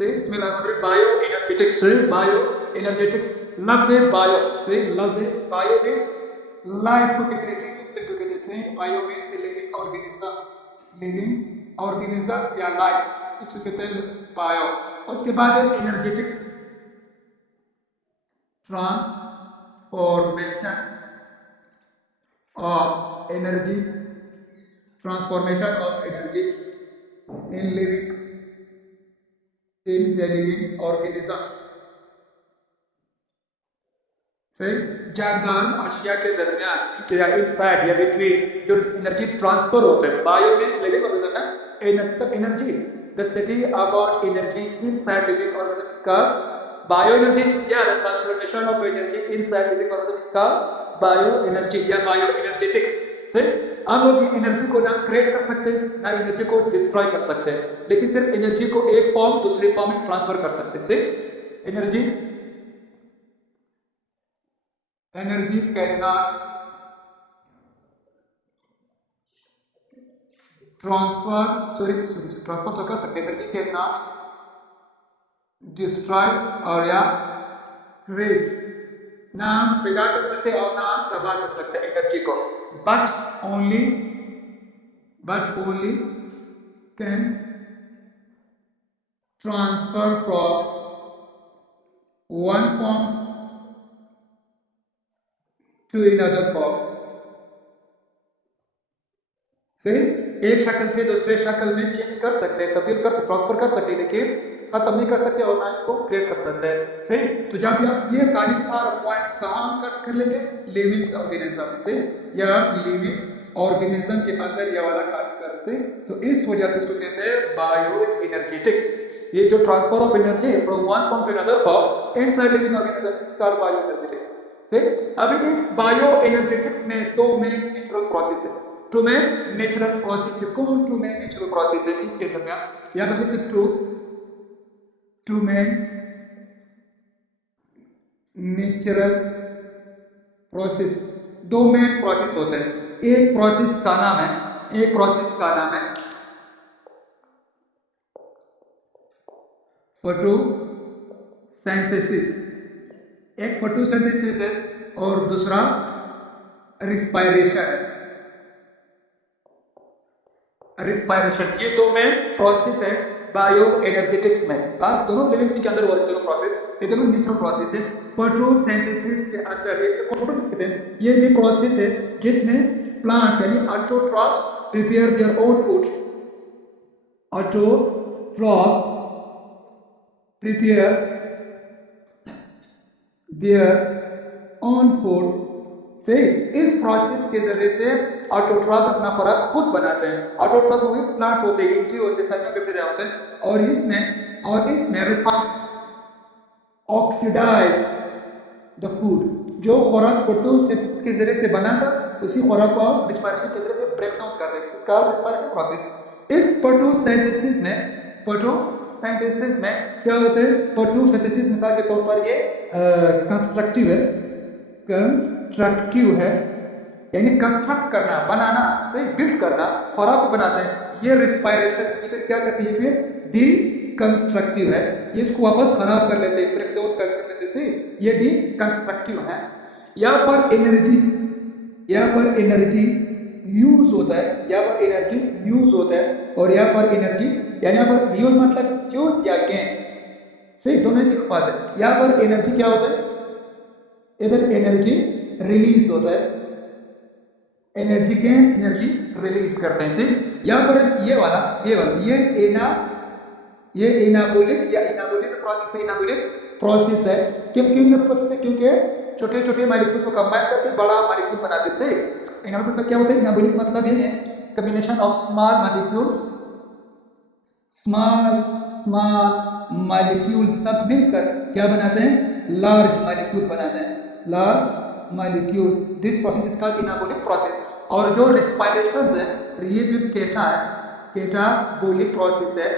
से इसमें bio energetics लफ्ज है बायो से लफ्ज है बायो मींस लाइफ को कहते हैं लिविंग को जैसे बायो मींस लिविंग ऑर्गेनिजम्स या लाइफ इसको कहते हैं बायो। उसके बाद है energetics transformation of energy in living organisms से जानदार अशिया के दरमियान या इनसाइड या बिटवीन जो एनर्जी ट्रांसफर होते हैं। Bio means living organism energy the study about energy inside living organism का बायो एनर्जी या transformation of energy inside living organism का बायो एनर्जी या बायो एनर्जेटिक्स से हम लोग एनर्जी को ना क्रिएट कर सकते हैं ना एनर्जी को डिस्ट्रॉय कर सकते हैं, लेकिन सिर्फ एनर्जी को एक फॉर्म दूसरे फॉर्म में ट्रांसफर कर सकते हैं। एनर्जी cannot ट्रांसफर तो कर सकते, एनर्जी cannot डिस्ट्रॉय और या क्रिएट ना हम पैदा कर सकते और ना हम तबाह कर सकते एनर्जी को, but only can transfer from one form to another form से एक शक्ल से दूसरे शक्ल में चेंज कर सकते हैं, तब्दील कर सकते, ट्रांसफर कर सकते हैं, लेकिन खत्म नहीं कर सकते और ना इसको क्रिएट कर सकते हैं। सही, तो जब आप ये सारे पॉइंट्स कहाँ कस कर लेंगे लिविंग ऑर्गेनिज्म से या लिविंग ऑर्गेनिज्म के अंदर ये वाला कार्य कर से, तो इस वजह से इसको कहते हैं बायो एनर्जेटिक्स। ये जो transfer of energy from one form to another form inside living organism is called bioenergetics. अभी इस बायो एनर्जेटिक्स में दो मेन नेचुरल प्रोसेस है। टू मेन नेचुरल प्रोसेस है। कौन टू मेन नेचुरल प्रोसेस है इसके दरमियान? यहाँ पर देखिए टू मेन नेचुरल प्रोसेस, दो मेन प्रोसेस होते हैं। एक प्रोसेस का नाम है फोटोसिंथेसिस। एक फोटोसिंथेसिस है और दूसरा रिस्पायरेशन। ये दो मेन प्रोसेस है बायो एनर्जेटिक्स में। दोनों लिविंग थिंग के अंदर वाले दोनों प्रोसेस, ये दोनों नेचुरल प्रोसेस है। फोटोसिंथेसिस के अंदर एक फोटोसिंथेसिस कहते हैं, ये भी प्रोसेस है जिसमें प्लांट्स यानी autotrophs prepare their own food. Autotrophs prepare their own food से इस प्रोसेस के जरिए से ऑटोट्रॉफ अपना खुराक खुद बनाते हैं। ऑटोट्रॉफ वो प्लांट्स होते हैं, इंट्री होते हैं, साइनो बैक्टीरिया होते हैं, और इसमें ऑक्सीडाइज द फूड। जो खुराक फोटोसिंथेसिस के जरिए से बना था उसी खुराक को रिस्पायरेशन के जरिए से ब्रेक डाउन कर देते हैं। इसका रिस्पायरेशन प्रोसेस। इस फोटोसिंथेसिस में क्या होता है? फोटोसिंथेसिस मिसाल के तौर पर ये कंस्ट्रक्टिव है यानी कंस्ट्रक्ट करना, बनाना, सही, बिल्ड करना, खुराक को बनाते हैं। ये रिस्पायरेशन फिर क्या करती है? फिर डिकंस्ट्रक्टिव है, ये इसको वापस खराब कर लेते हैं, ब्रेक डाउन कर लेते हैं। ये डिकंस्ट्रक्टिव है। यहाँ पर एनर्जी यूज होता है, और यहाँ पर एनर्जी यानी यहाँ पर यूज मतलब यूज या गेन, सही, दोनों की फाज है। यहाँ पर एनर्जी क्या होता है? इधर एनर्जी रिलीज होता है, एनर्जी रिलीज करते हैं। यहाँ पर ये एनाबोलिक प्रोसेस है। क्यों प्रोसेस है? क्योंकि छोटे छोटे मॉलिक्यूल्स को कंबाइन करके बड़ा मॉलिक्यूल बनाते से। एनाबोलिक मतलब क्या होता है? एनाबोलिक मतलब ये है कॉम्बिनेशन ऑफ स्मॉल मॉलिक्यूल सब मिलकर क्या बनाते हैं? लार्ज मॉलिक्यूल बनाते हैं। This process is called anabolic process. और जो रिस्पायरेशन है ये भी केटाबोलिक प्रोसेस है।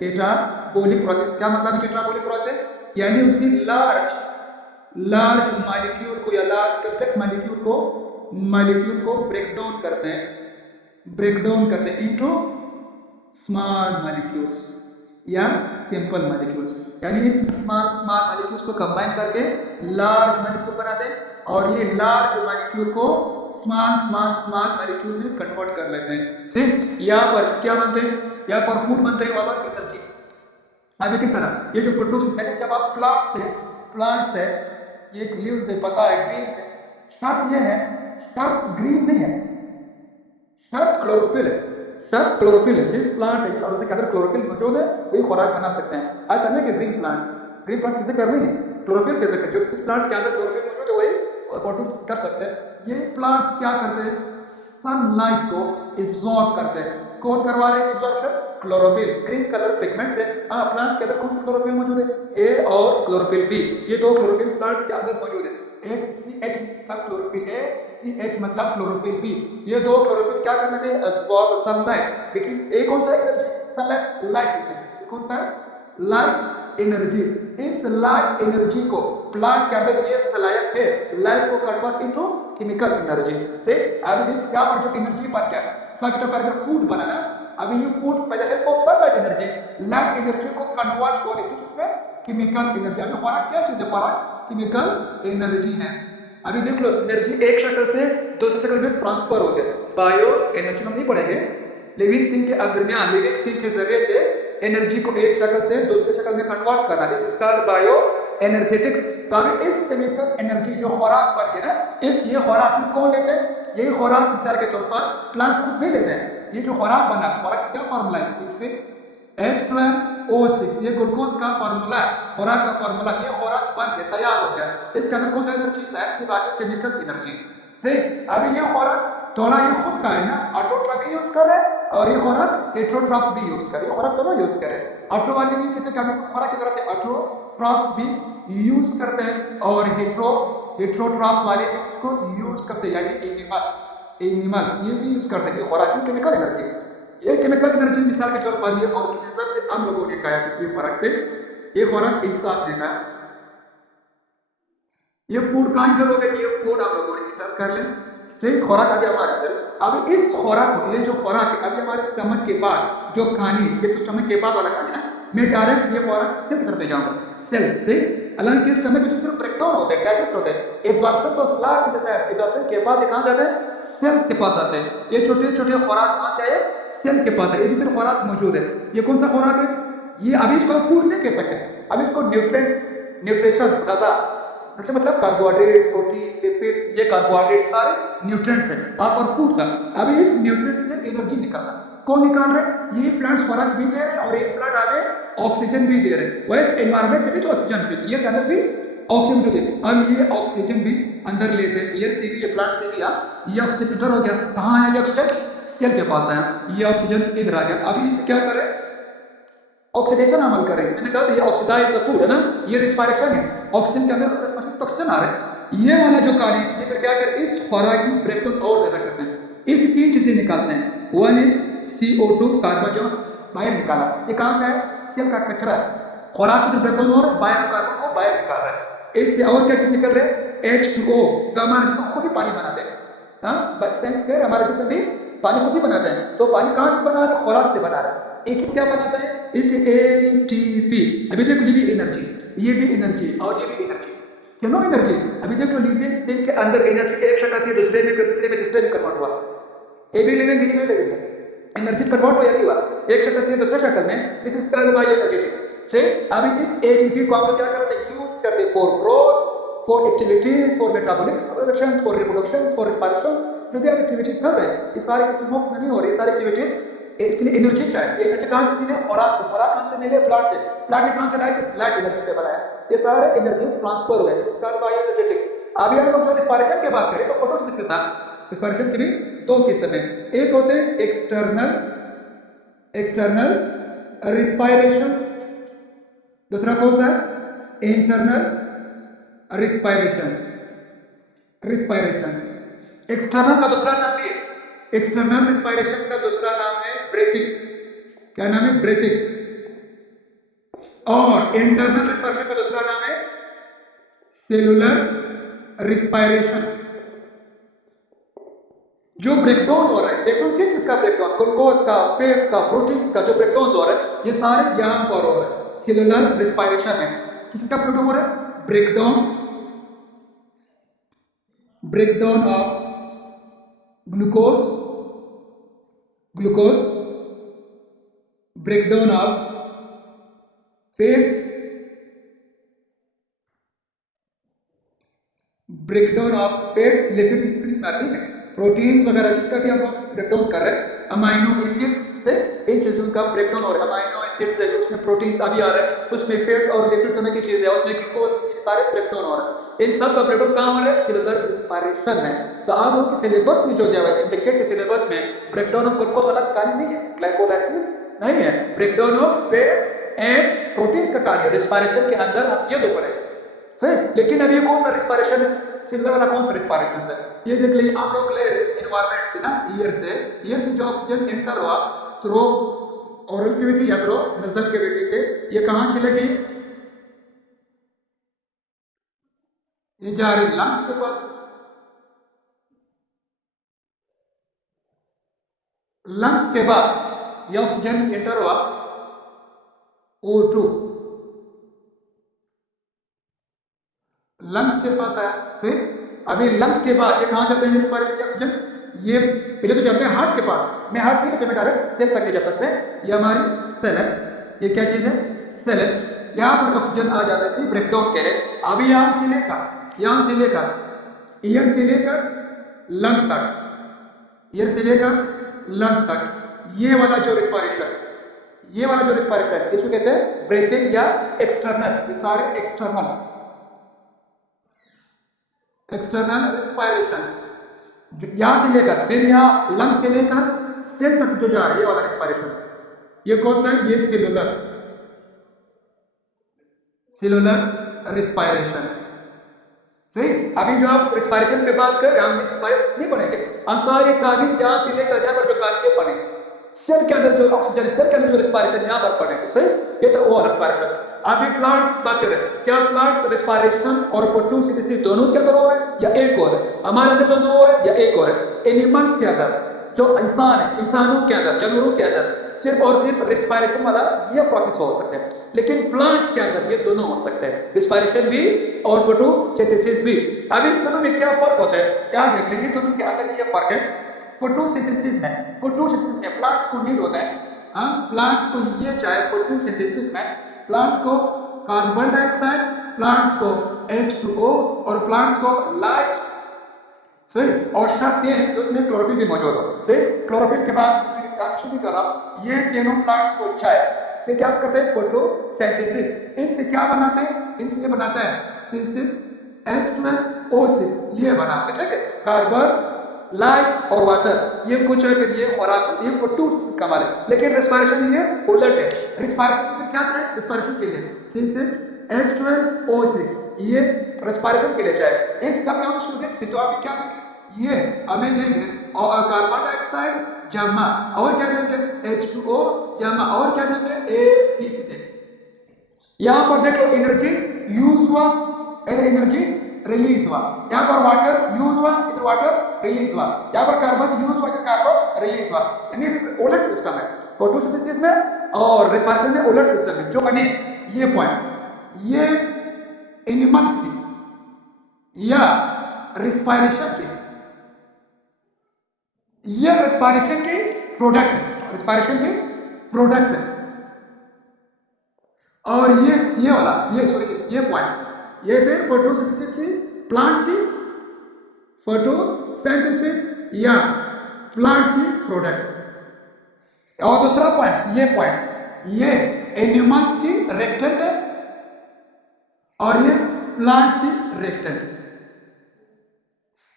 केटाबोलिक प्रोसेस क्या मतलब है? केटाबोलिक प्रोसेस यानी उसी लार्ज मॉलिक्यूल को या लार्ज कॉम्प्लेक्स मॉलिक्यूल को ब्रेक डाउन करते हैं इनटू स्मॉल मॉलिक्यूल्स। या सिंपल मॉलिक्यूल्स, यानी इस स्मॉल स्मॉल मॉलिक्यूल्स को कंबाइन करके लार्ज मॉलिक्यूल बना दें और ये लार्ज मॉलिक्यूल को स्मॉल स्मॉल स्मॉल मॉलिक्यूल में कन्वर्ट कर लेते हैं। सेम यहाँ पर क्या बनते हैं, यहाँ पर फूड बनते हैं, वहाँ पर एनर्जी। अभी किस तरह ये जो प्रोड्यूस मैंने जब आप प्लांट्स है ये लीव्स है, पता है ग्रीन है, शर्त ये है, शर्त ग्रीन नहीं है, शर्त क्लोरोफिल है, शर्त क्लोरोफिल है। जिस प्लांट्स है जिस औरत के अंदर क्लोरोफिल मौजूद है वही खुराक बना सकते हैं। ऐसा नहीं कि ग्रीन प्लांट्स कैसे कर लेंगे, क्लोरोफिल कैसे कर, जो जिस प्लांट्स के अंदर क्लोरोफिल मौजूद है वही प्रोड्यूस कर सकते हैं। ये प्लांट्स क्या करते हैं, सनलाइट को एब्जॉर्ब करते हैं। कौन करवा रहे हैं absorption, chlorophyll, green colour pigment है। हाँ, प्लांट्स के अंदर कौन सा क्लोरोफिल मौजूद है, ए और क्लोरोफिल बी, ये दो क्लोरोफिल प्लांट्स के अंदर मौजूद है। एक CH मतलब क्लोरोफिल ए, CH मतलब क्लोरोफिल बी, ये दो क्लोरोफिल क्या करने थे, एब्जॉर्ब सनलाइट। लेकिन एक कौन सा एनर्जी, सनलाइट लाइट, कौन सा लाइट एनर्जी। इस लाइट एनर्जी को प्लांट के अंदर ये सलाहियत है लाइट को कन्वर्ट इनटू केमिकल एनर्जी से। अब इस यहाँ पर जो एनर्जी बन गया पर फूड बनाना, अभी ये फूड पहले है for sunlight energy, light energy को कन्वर्ट होने की चीज केमिकल एनर्जी। अभी खुराक क्या चीज है, खुराक केमिकल एनर्जी है। अभी देख लो एनर्जी एक शक्ल से दूसरी शक्ल में ट्रांसफर हो गया, बायो एनर्जी हम नहीं पढ़ेंगे, लिविंग थिंग के दरमियान लिविंग थिंग के जरिए से एनर्जी को एक शक्ल से दूसरी शक्ल में कन्वर्ट करना, this is called bio energetics. तो अभी इस केमिकल एनर्जी जो खुराक बन गया ना, इस ये खुराक कौन लेते हैं, यही खुराक मिसाल के तौर पर प्लांट फूड नहीं लेते हैं। ये जो खुराक बना, खुराक क्या फॉर्मूला है, 6,6H12O6, ये ग्लूकोज का फॉर्मूला है, खुराक का फॉर्मूला। ये खुराक बन गया, तैयार हो गया, इसके अंदर कौन सा एनर्जी, लाइट से केमिकल एनर्जी से। अभी ये खुराक थोड़ा ये खुद का है ना, ऑटोट्रॉफ भी यूज कर रहे हैं और ये खुराक हेटेरोट्रॉफ भी यूज कर रहे हैं, खुराक दोनों यूज कर रहे हैं। ऑटो वाले भी कितने क्या खुराक की जरूरत है, ऑटोट्रॉफ्स भी यूज करते हैं और हेटेरोट्रॉफ्स वाले भी उसको यूज करते हैं, यानी एनिमल्स ये भी यूज करते हैं। ये खुराक में केमिकल एनर्जी, ये केमिकल एनर्जी मिसाल के तौर पर ये ऑर्गेनिज्म से हम लोगों ने खाया किसी खुराक से, ये खुराक इंसान ने खाया, ये फूड कहाँ इंटर हो गया, ये फूड हम लोगों ने इंटर कर लें से खुराक अभी हमारे अंदर। अब इस खुराक ये जो खुराक है अभी हमारे स्टमक के पास जो खानी, ये तो स्टमक के पास वाला खानी ना, मैं डायरेक्ट ये खुराक सेल की तरफ ले जाऊंगा, सेल्स से अलग के स्टमक में जिसमें ब्रेकडाउन होते हैं, डाइजेस्ट होते हैं, एब्जॉर्प्शन तो स्लाइड की जैसा है, एब्जॉर्प्शन के बाद कहाँ जाते हैं, सेल्स के पास आते हैं। ये छोटे छोटे खुराक कहाँ से आए, सेल के पास है, ये भी फिर खुराक मौजूद है। ये कौन सा खुराक है, ये अभी इसको फूड नहीं कह सकते, अभी इसको न्यूट्रिशन गजा मतलब कार्बोहाइड्रेट्स, प्रोटीन, लिपिड्स, ये कार्बोहाइड्रेट सारे न्यूट्रिएंट्स हैं और फूड का। अभी इस न्यूट्रिएंट से एनर्जी निकालना, कौन निकाल रहे हैं, ये प्लांट्स खुराक भी दे रहे हैं और ये प्लांट हमें ऑक्सीजन भी दे रहे हैं। वैसे एनवायरमेंट में भी तो ऑक्सीजन भी, ये के अंदर भी ऑक्सीजन भी देते, अब ये ऑक्सीजन भी अंदर लेते हैं, एयर से भी, ये प्लांट से भी। ये ऑक्सीजन इधर हो गया, कहाँ आया ये ऑक्सीजन, सेल के पास आया, ये ऑक्सीजन इधर आ गया। अभी इसे क्या करें, ऑक्सीडेशन अमल करें, मैंने कहा था ये ऑक्सीडाइज द फूड है ना, ये रिस्पायरेशन है, ऑक्सीजन के अंदर ऑक्सीजन आ रहा है। ये वाला जो कार्य ये फिर क्या करें, इस खुराक की ब्रेकडाउन और ज्यादा करते हैं, इस तीन चीजें निकालते हैं। वन इज CO2 कार्बन जो बाहर निकाला, ये कहाँ से है, सेल का कचरा है, खुराक की जो ब्रेकडाउन हो रहा है बाहर कार्बन को बाहर निकाल रहा है। इससे और क्या चीज निकल रहे हैं, H2O, तो हमारे जिसम खुद ही पानी बनाते हैं, हाँ सेंस के हमारे जिसम भी पानी खुद ही बनाते हैं। तो पानी कहाँ से बना रहे हैं, खुराक से बना रहे हैं। एक क्या बनाता है, इस ATP, अभी देखो ये भी एनर्जी, ये भी एनर्जी और ये भी एनर्जी, क्यों एनर्जी। अभी देखो लिविंग थिंग के अंदर एनर्जी एक शक्ल से दूसरे में तीसरे में कन्वर्ट हुआ, ये भी लिविंग एनर्जी कन्वर्ट हो जाती हुआ एक शक्ल से दूसरे शक्ल में, this is called bio energetics से। अभी इस ATP को हम क्या करते हैं, यूज करते हैं for growth, for activities, for metabolic reactions, for reproduction, for respiration, जो भी आप एक्टिविटीज कर रहे हैं ये सारी मुफ्त में नहीं हो रही, सारी एक्टिविटीज इसके लिए एनर्जी चाहिए। एनर्जी कहाँ से मिले, खुराक से, खुराक कहाँ से मिले, प्लांट से, प्लांट ने कहाँ से लाया, लाइट एनर्जी से बनाया, ये सारे एनर्जी ट्रांसफर हुए, this is called bioenergetics. अभी हम लोग जो रिस्पायरेशन की बात करें तो फोटोसिंथेसिस था, रिस्पायरेशन के भी दो किस्म है, एक होते हैं एक्सटर्नल रिस्पायरेशन, दूसरा कौन सा है, इंटरनल रिस्पायरेशन। एक्सटर्नल का दूसरा नाम भी है, एक्सटर्नल रिस्पायरेशन का दूसरा नाम है ब्रीथिंग, क्या नाम है, ब्रीथिंग। और इंटरनल रिस्पायरेशन का दूसरा नाम है सेलुलर रिस्पायरेशन। जो ब्रेकडाउन हो रहा है, ब्रेकडाउन किस चीज का ब्रेकडाउन, ग्लूकोज का, फैट्स का, प्रोटीन्स का जो ब्रेकडाउन हो रहा है ये सारे यहाँ पर हो रहा है सेलुलर रिस्पायरेशन में। किस का ब्रेकडाउन हो रहा है, breakdown of glucose, breakdown of fats, breakdown of fats, lipid, ठीक है, प्रोटीन्स वगैरह जिसका भी हम लोग ब्रेकडाउन कर रहे हैं, अमाइनो एसिड से इन चीजों का ब्रेकडाउन हो रहा है। अमाइनो एसिड से उसमें प्रोटीन्स अभी आ रहे हैं, उसमें फैट्स और लिपिड तरह की चीजें है, उसमें ग्लूकोज, ये सारे ब्रेकडाउन हो रहे हैं। इन सब का ब्रेकडाउन कहाँ हो रहा है, सेलुलर रिस्पायरेशन में। तो आप लोगों के सिलेबस में जो दिया हुआ है, इंडिकेट के सिलेबस में ब्रेकडाउन ऑफ ग्लूकोज वाला कहानी नहीं है, ग्लाइकोलाइसिस नहीं है, breakdown of fats and proteins का कार्य रिस्पायरेशन के अंदर हम ये दो पढ़ेंगे, सही। लेकिन अभी कौन सा रिस्पायरेशन है, सिलर वाला कौन सा रिस्पायरेशन है, ये देख लीजिए आप लोग ले एनवायरनमेंट से ना, ईयर से जो ऑक्सीजन एंटर हुआ थ्रू ओरल कैविटी या थ्रू नजर कैविटी से, ये कहाँ चलेगी, ये जा रही लंग्स के पास, लंग्स के बाद ये ऑक्सीजन एंटर हुआ O2 लंग्स के पास आया, सही। अभी लंग्स के बाद ये कहाँ जाते हैं रिस्पायरेशन ऑक्सीजन, ये पहले तो जाते हैं हार्ट के पास, मैं हार्ट नहीं, मैं डायरेक्ट सेल तक ले जाता से, ये हमारी सेल है, ये क्या चीज़ है, सेल है। यहाँ पर ऑक्सीजन आ जाता है इसलिए ब्रेकडाउन कह रहे। अभी यहाँ से लेकर ईयर से लेकर लंग्स तक, ईयर से लेकर लंग्स तक, ये वाला जो रिस्पायरेशन, ये वाला जो रिस्पायरेशन है इसको कहते हैं ब्रीथिंग या एक्सटर्नल, ये सारे एक्सटर्नल रिस्पायरेशंस। यहाँ से लेकर फिर यहाँ लंग से लेकर सेल तक जो जा रहा है ये वाला रिस्पायरेशन, ये कौन सा है, ये सेलुलर रिस्पायरेशन, सही। अभी जो आप रिस्पायरेशन पे बात कर रहे हैं हम इसमें नहीं पढ़ेंगे, हम सारे कार्य यहाँ से लेकर यहाँ पर जो कार्य पढ़ेंगे, सेल के अंदर जो ऑक्सीजन, सेल के अंदर जो रिस्पायरेशन यहाँ पर पढ़ेंगे, सही। ये तो वो रिस्पायरेशन। अभी प्लांट्स बात करें, क्या प्लांट्स रिस्पायरेशन और फोटोसिंथेसिस दोनों के अंदर हो रहा है या एक और है, हमारे अंदर दोनों हो रहा है या एक और है। एनिमल्स के अंदर, जो इंसान है, इंसानों के अंदर, जानवरों के अंदर सिर्फ और सिर्फ रिस्पायरेशन वाला ये प्रोसेस हो सकता है, लेकिन प्लांट्स के अंदर ये दोनों हो सकते हैं, रिस्पायरेशन भी और फोटोसिंथेसिस भी। अभी दोनों में क्या फर्क होता है, क्या देख लेंगे, दोनों के अंदर ये फर्क है। फोटोसिंथेसिस में प्लांट्स को नीड होता है, प्लांट्स को ये चाहे फोटोसिंथेसिस में प्लांट्स को कार्बन डाइऑक्साइड, प्लांट्स को H2O और प्लांट्स को लाइट, सही। और शर्त ये है कि उसमें क्लोरोफिल भी मौजूद हो, सही। क्लोरोफिल के बाद भी कर रहा, ये तीनों प्लांट्स को चाहे फिर क्या करते हैं, फोटोसिंथेसिस। इनसे क्या बनाते हैं, इनसे ये बनाता है C6H12O6, ये बनाते हैं, ठीक है। कार्बन, लाइट और वाटर, ये कुछ है, फिर ये खुराक होती है, फोटोसिंथेसिस का माल है। लेकिन रिस्पायरेशन ये उलट है, रिस्पायरेशन में क्या चाहिए, रिस्पायरेशन के लिए C6H12O6, ये रिस्पायरेशन के लिए चाहिए। इसका भी हम स्टूडेंट तो आप क्या देंगे, ये हमें देंगे और कार्बन डाइऑक्साइड जमा, और क्या देंगे H2O जमा, और क्या देंगे ATP देंगे। यहाँ पर देखो एनर्जी यूज हुआ, इधर एनर्जी रिलीज हुआ, यहाँ पर वाटर यूज हुआ, इधर वाटर रिलीज हुआ, यहाँ पर कार्बन यूज हुआ, इधर कार्बन रिलीज हुआ, यानी उलट सिस्टम है फोटोसिंथेसिस में और रिस्पायरेशन में, उलट सिस्टम है। जो बने ये पॉइंट्स, ये एनिमल्स की या रिस्पायरेशन की, ये रिस्पायरेशन की प्रोडक्ट है, रिस्पायरेशन की प्रोडक्ट है। और ये वाला, ये सॉरी, ये पॉइंट्स, ये फिर फोटोसिंथेसिस की, प्लांट्स की फोटोसिंथेसिस या प्लांट्स की प्रोडक्ट। और दूसरा पॉइंट्स, ये एनिमल्स की रेक्टेंट है और ये प्लांट्स की रेक्टेंट,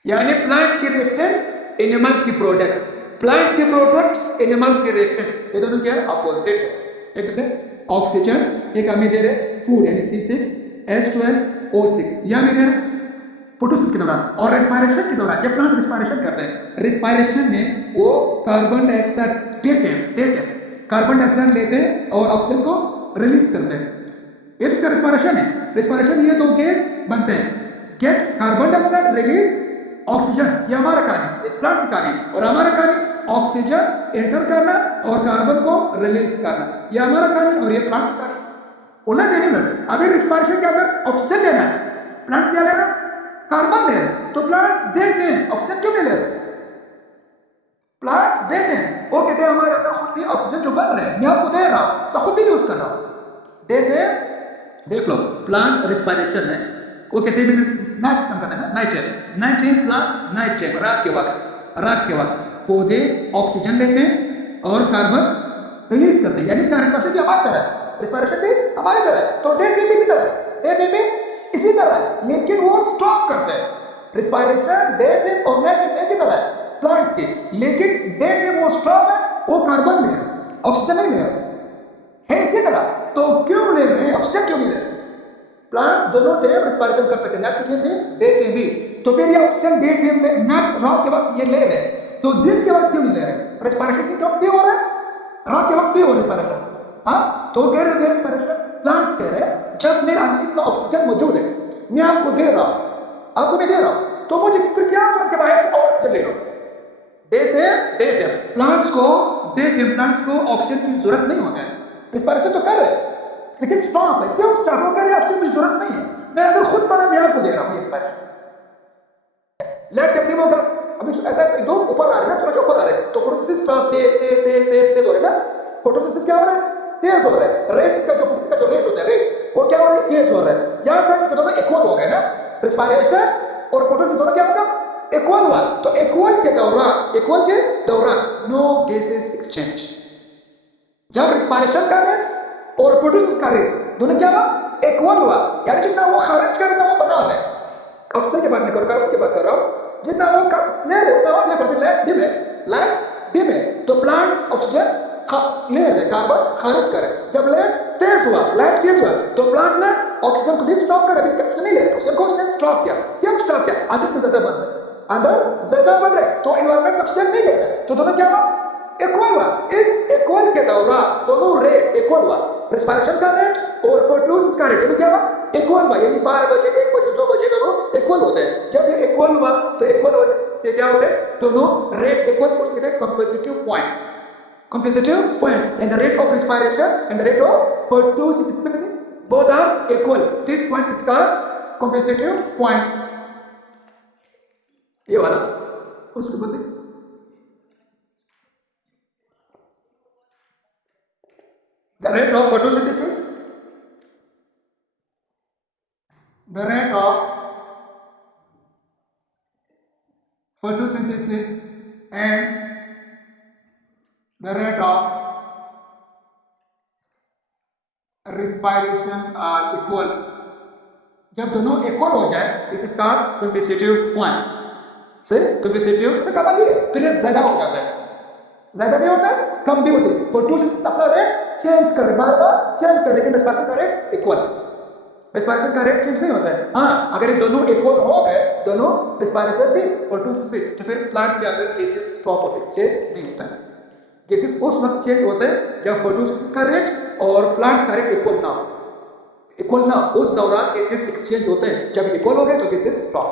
यानी प्लांट्स की रेक्टेंट, एनिमल्स की प्रोडक्ट, प्लांट्स की प्रोडक्ट, एनिमल्स की रेक्टेंट, ये दोनों क्या है, अपोजिट है। एक से ऑक्सीजन, एक हमें दे रहे फूड यानी C6H12O6, यह हमें दे रहे फोटोसिंथेसिस के दौरान। और रेस्पायरेशन के दौरान जब प्लांट्स रिस्पायरेशन करते हैं, रिस्पायरेशन में वो कार्बन डाइऑक्साइड लेते हैं, कार्बन डाइऑक्साइड लेते हैं और ऑक्सीजन को रिलीज करते हैं, ये इसका रिस्पायरेशन है। रिस्पायरेशन ये दो गैस बनते हैं, get carbon dioxide, release oxygen, ये हमारा कहानी, प्लांट्स की कहानी, और हमारा कहानी ऑक्सीजन एंटर करना और कार्बन को रिलीज करना, ये हमारा कहानी और ये प्लांट्स की कहानी। उलट नहीं उलट, अगर रिस्पायरेशन के अंदर ऑक्सीजन लेना है, प्लांट्स क्या ले रहे हैं? कार्बन ले रहे हैं, तो प्लांट्स देते हैं ऑक्सीजन क्यों नहीं ले रहे? प्लांट्स देते हैं, वो कहते हैं हमारे अंदर खुद भी ऑक्सीजन जो बन रहे हैं, मैं आपको दे रहा हूं तो खुद भी यूज कर रहा हूं, देते हैं। देख लो प्लांट रिस्पायरेशन है, वो कहते हैं नाइट कम करना है, night time plants night time, रात के वक्त पौधे ऑक्सीजन लेते हैं और कार्बन रिलीज करते हैं, यानी इसका रिस्पायरेशन भी हमारी तरह है, रिस्पायरेशन भी हमारी तरह है। तो डे टाइम भी इसी तरह है, डे टाइम भी इसी तरह है, लेकिन वो स्टॉप करते हैं। रिस्पायरेशन डे टाइम और नाइट टाइम एक ही तरह है प्लांट्स की, लेकिन डे टाइम वो स्टॉप है, वो कार्बन ले रहे हैं, ऑक्सीजन नहीं ले रहे है इसी तरह। तो क्यों ले रहे हैं ऑक्सीजन, क्यों नहीं ले रहे? प्लांट्स दोनों टाइम रिस्पायरेशन कर सकते हैं, नाइट टाइम भी डे टाइम भी। तो फिर ये ऑक्सीजन डे टाइम में नाइट रात के वक्त ये ले रहे हैं, तो दिन के वक्त क्यों नहीं ले रहे? रिस्पायरेशन के वक्त भी हो रहा है, रात के वक्त भी हो रहा है रिस्पायरेशन। हाँ, तो कह रहे हैं रिस्पायरेशन, प्लांट्स कह रहे हैं जब मेरे अंदर इतना ऑक्सीजन मौजूद है, मैं आपको दे रहा हूं, आपको मैं दे रहा हूं, तो मुझे फिर क्या जरूरत के बाहर से ऑक्सीजन ले लो? डे प्लांट्स को ऑक्सीजन की जरूरत नहीं होता है, रिस्पायरेशन तो कर रहे हैं लेकिन स्टॉप है। क्यों स्टॉप हो? कर आपकी कोई जरूरत नहीं है, मैं अगर खुद बना मैं आपको दे रहा हूं रिस्पायरेशन। लेट जब नहीं होगा, अभी ऐसा दो ऊपर आ रहे हैं, थोड़ा ऊपर आ रहे हैं, तो फोटोसिंथेसिस स्टॉप तेज हो रहा है ना, फोटोसिंथेसिस क्या हो रहा है? तेज हो रहा है। रेट इसका जो फोटोसिंथेसिस का जो रेट होता है, रेट वो क्या हो रहा है? तेज हो रहा है। यहां तक दोनों इक्वल हो गए ना, रिस्पायरेशन और फोटोसिंथेसिस दोनों क्या होगा? इक्वल हुआ। तो इक्वल के दौरान नो गैसेस एक्सचेंज। जब रिस्पायरेशन का रेट और फोटोसिंथेसिस का रेट दोनों क्या हुआ? इक्वल हुआ, यानी जितना वो खर्च कर रहा है वो बना रहे हैं। ऑक्सीजन की बात नहीं करो, कार्बन की बात कर रहा हूं, जितना वो ले रहे उतना वो ले करते, लाइट डिम है, तो प्लांट्स ऑक्सीजन ले रहे, कार्बन खारिज करे। जब लाइट तेज हुआ, तो प्लांट ने ऑक्सीजन को भी स्टॉप कर, अभी ऑक्सीजन नहीं ले रहे, ऑक्सीजन को उसने स्टॉप किया। क्यों स्टॉप किया? अधिक में ज्यादा बन रहे, अंदर ज्यादा बन रहे, तो एनवायरमेंट ऑक्सीजन नहीं ले रहे, तो दोनों क्या हुआ? इक्वल हुआ। इस इक्वल के दौरान दोनों रेट इक्वल हुआ, रिस्पायरेशन का रेट और फोटोसिंथेसिस का रेट क्या हुआ? इक्वल हुआ, यानी 12 बजे 1 बजे 2 बजे दोनों इक्वल होते हैं। जब ये इक्वल हुआ तो इक्वल होने से क्या होता है? दोनों रेट इक्वल, उसके लिए competitive points, and the rate of respiration and the rate of photosynthesis both are equal. This point is called compensative points. ये वाला उसको बोलते हैं the rate of photosynthesis, the rate of photosynthesis and the rate of respiration are equal. जब दोनों equal हो जाए, this is called competitive points. से कंपेटिटिव से कम है, फिर ज्यादा हो जाता है, ज्यादा भी होता है, कम भी होती है। फोटोसिंथेसिस अपना रेट चेंज कर बार-बार चेंज कर, लेकिन रिस्पायरेशन का रेट इक्वल, रिस्पायरेशन का रेट चेंज नहीं होता है। हाँ, अगर ये दोनों इक्वल हो गए, दोनों रिस्पायरेशन भी फोटोसिंथेसिस भी, तो फिर प्लांट्स के अंदर गैसेस स्टॉप होते हैं, चेंज नहीं होता है। गैसेस उस वक्त चेंज होते हैं जब फोटोसिंथेसिस का रेट और प्लांट्स का रेट इक्वल ना हो, उस दौरान गैसेस एक्सचेंज होते हैं। जब इक्वल हो गए तो गैसेस स्टॉप।